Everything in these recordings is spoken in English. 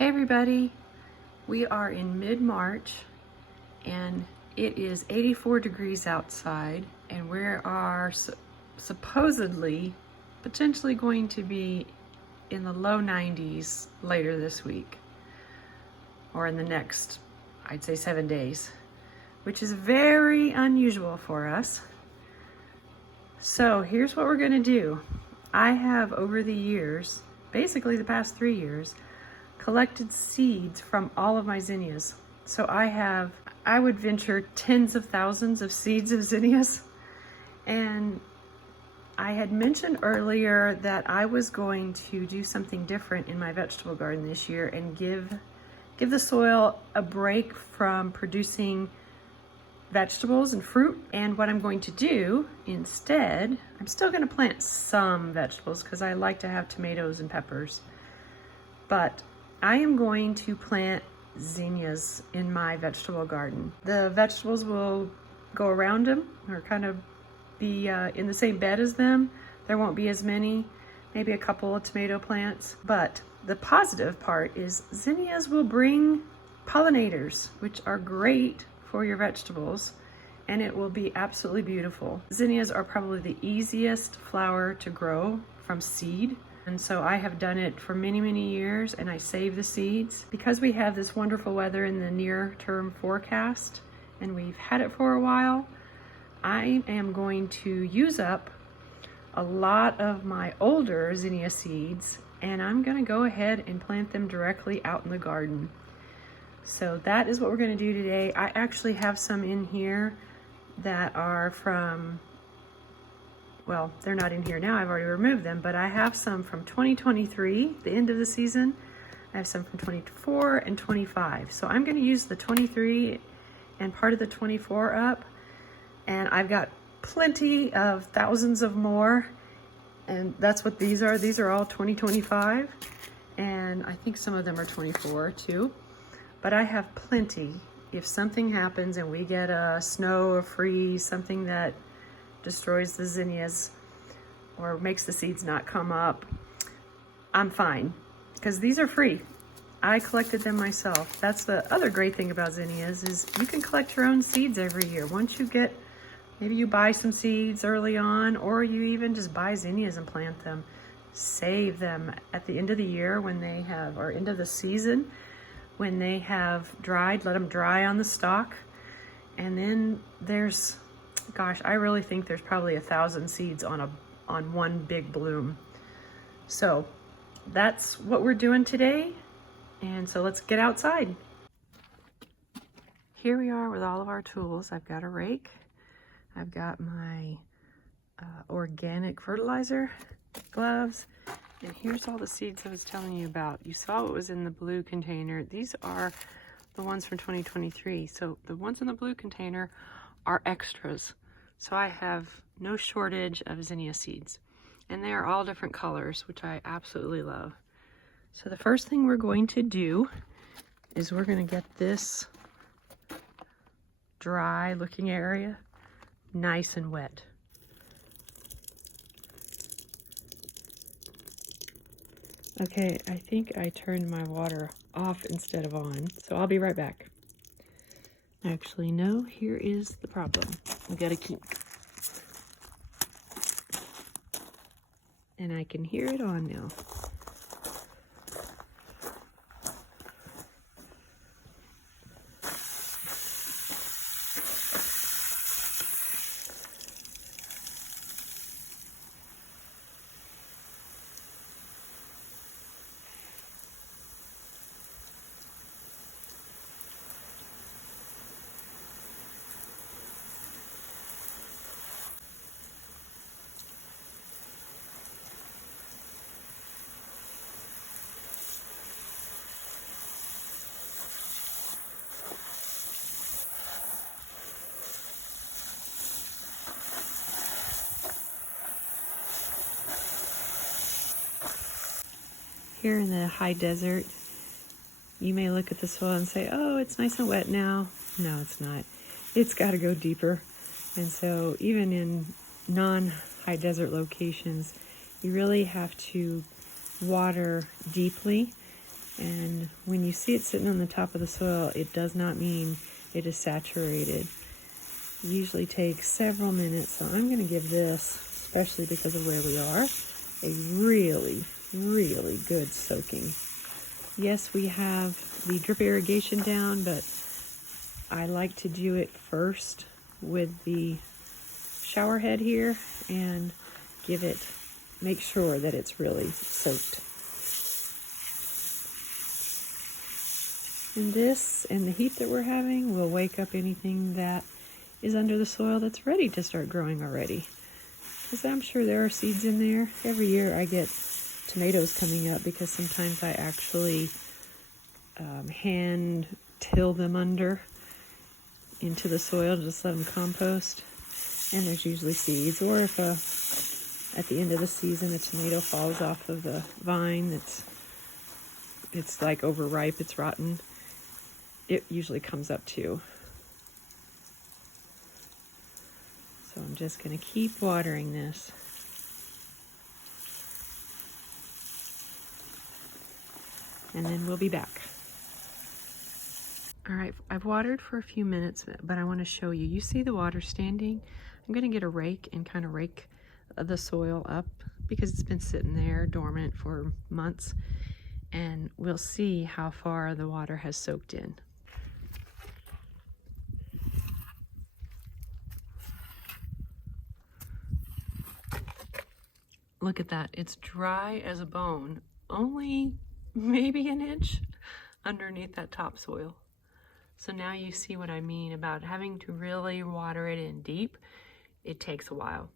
Hey everybody, we are in mid-March and it is 84 degrees outside and we are supposedly, potentially going to be in the low 90s later this week or in the next, I'd say 7 days, which is very unusual for us. So here's what we're gonna do. I have over the years, basically the past 3 years, collected seeds from all of my zinnias. So I would venture tens of thousands of seeds of zinnias. And I had mentioned earlier that I was going to do something different in my vegetable garden this year and give the soil a break from producing vegetables and fruit. And what I'm going to do instead, I'm still going to plant some vegetables because I like to have tomatoes and peppers, but I am going to plant zinnias in my vegetable garden. The vegetables will go around them or kind of be in the same bed as them. There won't be as many, maybe a couple of tomato plants. But the positive part is zinnias will bring pollinators, which are great for your vegetables, and it will be absolutely beautiful. Zinnias are probably the easiest flower to grow from seed. And so I have done it for many, many years, and I save the seeds. Because we have this wonderful weather in the near term forecast, and we've had it for a while, I am going to use up a lot of my older zinnia seeds, and I'm gonna go ahead and plant them directly out in the garden. So that is what we're gonna do today. I actually have some in here that are from, well, they're not in here now, I've already removed them, but I have some from 2023, the end of the season. I have some from 24 and 25. So I'm gonna use the 23 and part of the 24 up, and I've got plenty of thousands of more, and that's what these are. These are all 2025, and I think some of them are 24 too, but I have plenty. If something happens and we get a snow or freeze, something that destroys the zinnias or makes the seeds not come up, I'm fine, because these are free. I collected them myself. That's the other great thing about zinnias, is you can collect your own seeds every year. Once you get, maybe you buy some seeds early on, or you even just buy zinnias and plant them. Save them at the end of the year when they have, or end of the season, when they have dried, let them dry on the stalk. And then there's, gosh, I really think there's probably 1,000 seeds on one big bloom. So that's what we're doing today. And so let's get outside. Here we are with all of our tools. I've got a rake. I've got my organic fertilizer gloves. And here's all the seeds I was telling you about. You saw what was in the blue container. These are the ones from 2023. So the ones in the blue container are extras. So I have no shortage of zinnia seeds, and they are all different colors, which I absolutely love. So the first thing we're going to do is we're going to get this dry looking area nice and wet. Okay, I think I turned my water off instead of on, so I'll be right back. Actually, no, here is the problem. We got a kink. And I can hear it on now. Here in the high desert, you may look at the soil and say, oh, it's nice and wet now. No, it's not. It's got to go deeper. And so even in non-high desert locations, you really have to water deeply And when you see it sitting on the top of the soil, it does not mean it is saturated. It usually takes several minutes, so I'm going to give this, especially because of where we are, a really, really good soaking. Yes, we have the drip irrigation down, but I like to do it first with the shower head here and make sure that it's really soaked. And this and the heat that we're having will wake up anything that is under the soil that's ready to start growing already. Because I'm sure there are seeds in there. Every year I get tomatoes coming up because sometimes I actually hand till them under into the soil to just let them compost. And there's usually seeds. Or if at the end of the season a tomato falls off of the vine it's like overripe, it's rotten, it usually comes up too. So I'm just going to keep watering this. And then we'll be back. All right, I've watered for a few minutes, but I want to show you. You see the water standing? I'm going to get a rake and kind of rake the soil up because it's been sitting there dormant for months. And we'll see how far the water has soaked in. Look at that, it's dry as a bone, only maybe an inch underneath that topsoil. So now you see what I mean about having to really water it in deep. It takes a while.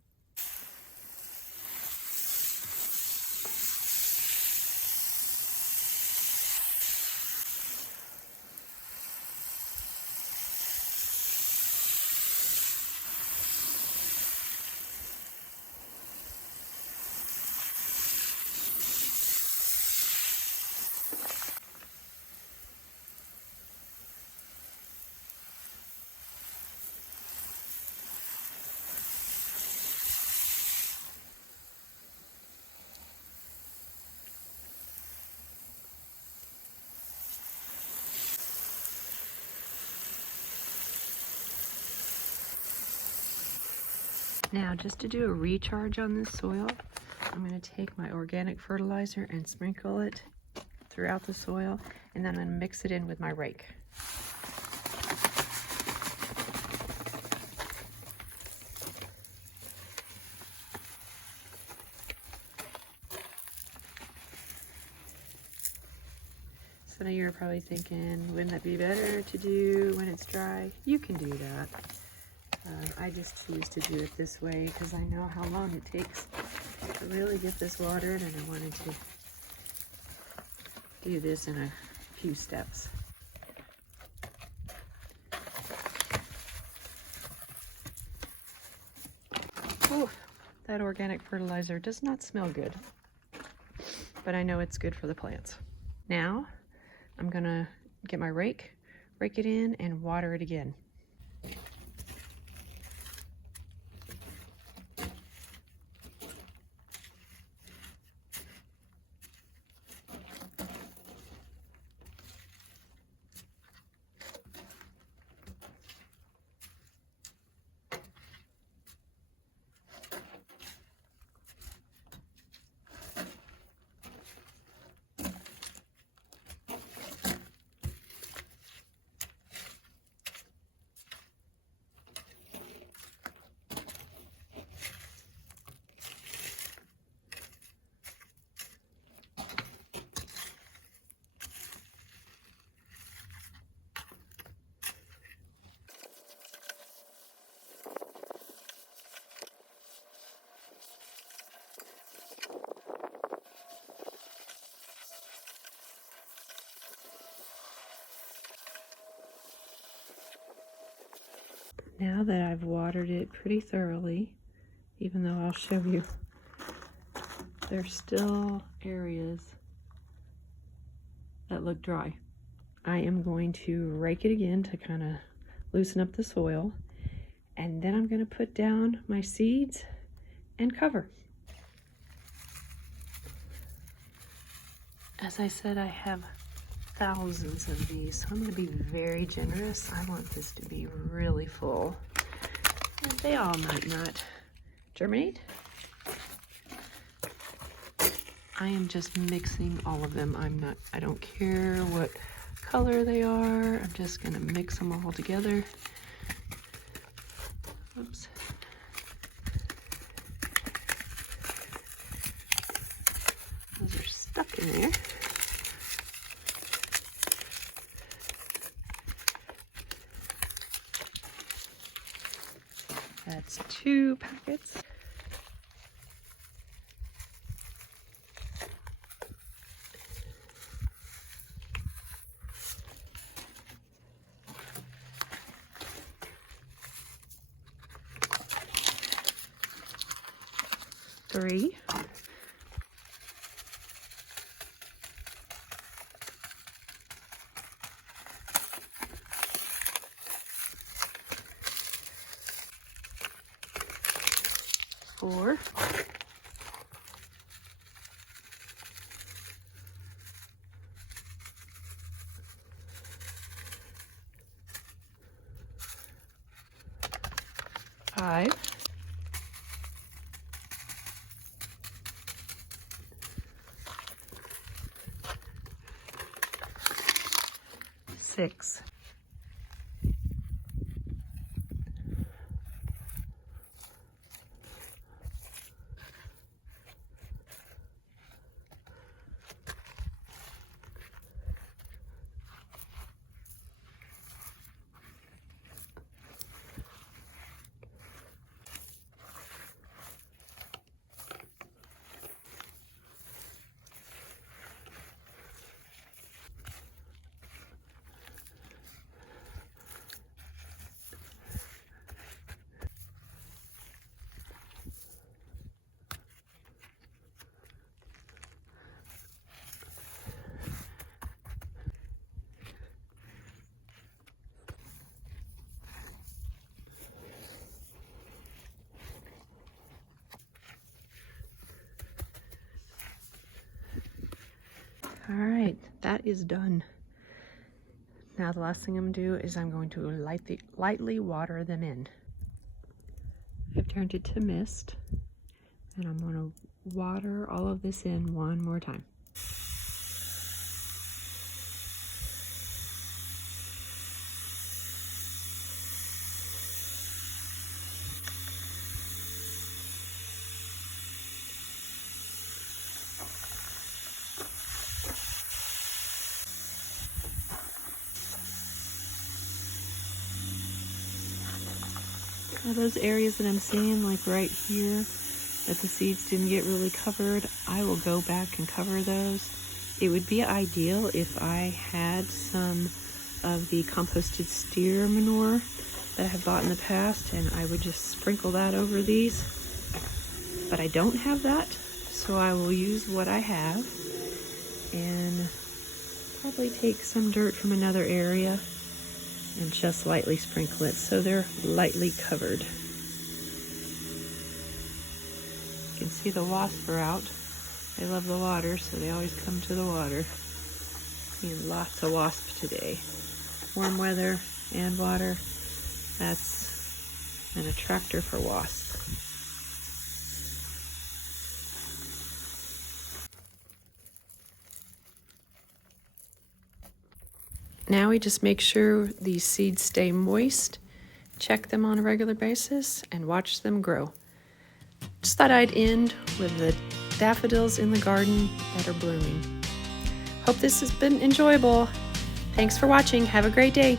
Now, just to do a recharge on this soil, I'm going to take my organic fertilizer and sprinkle it throughout the soil, and then I'm going to mix it in with my rake. So now you're probably thinking, wouldn't that be better to do when it's dry? You can do that. I just choose to do it this way because I know how long it takes to really get this watered, and I wanted to do this in a few steps. Ooh, that organic fertilizer does not smell good, but I know it's good for the plants. Now, I'm gonna get my rake it in, and water it again. Now that I've watered it pretty thoroughly, even though I'll show you, there's still areas that look dry. I am going to rake it again to kind of loosen up the soil, and then I'm going to put down my seeds and cover. As I said, I have thousands of these, so I'm going to be very generous. I want this to be really full. And they all might not germinate. I am just mixing all of them. I don't care what color they are. I'm just going to mix them all together. Oops. Those are stuck in there. That's 2 packets. Three. 4. 5. 6. 'All right, that is done. Now the last thing I'm going to do is I'm going to lightly water them in. I've turned it to mist, and I'm going to water all of this in one more time. Now those areas that I'm seeing, like right here, that the seeds didn't get really covered, I will go back and cover those. It would be ideal if I had some of the composted steer manure that I have bought in the past, and I would just sprinkle that over these. But I don't have that, so I will use what I have and probably take some dirt from another area and just lightly sprinkle it so they're lightly covered. You can see the wasps are out. They love the water, so they always come to the water. Seeing lots of wasps today. Warm weather and water, that's an attractor for wasps. Now we just make sure these seeds stay moist, check them on a regular basis, and watch them grow. Just thought I'd end with the daffodils in the garden that are blooming. Hope this has been enjoyable. Thanks for watching. Have a great day.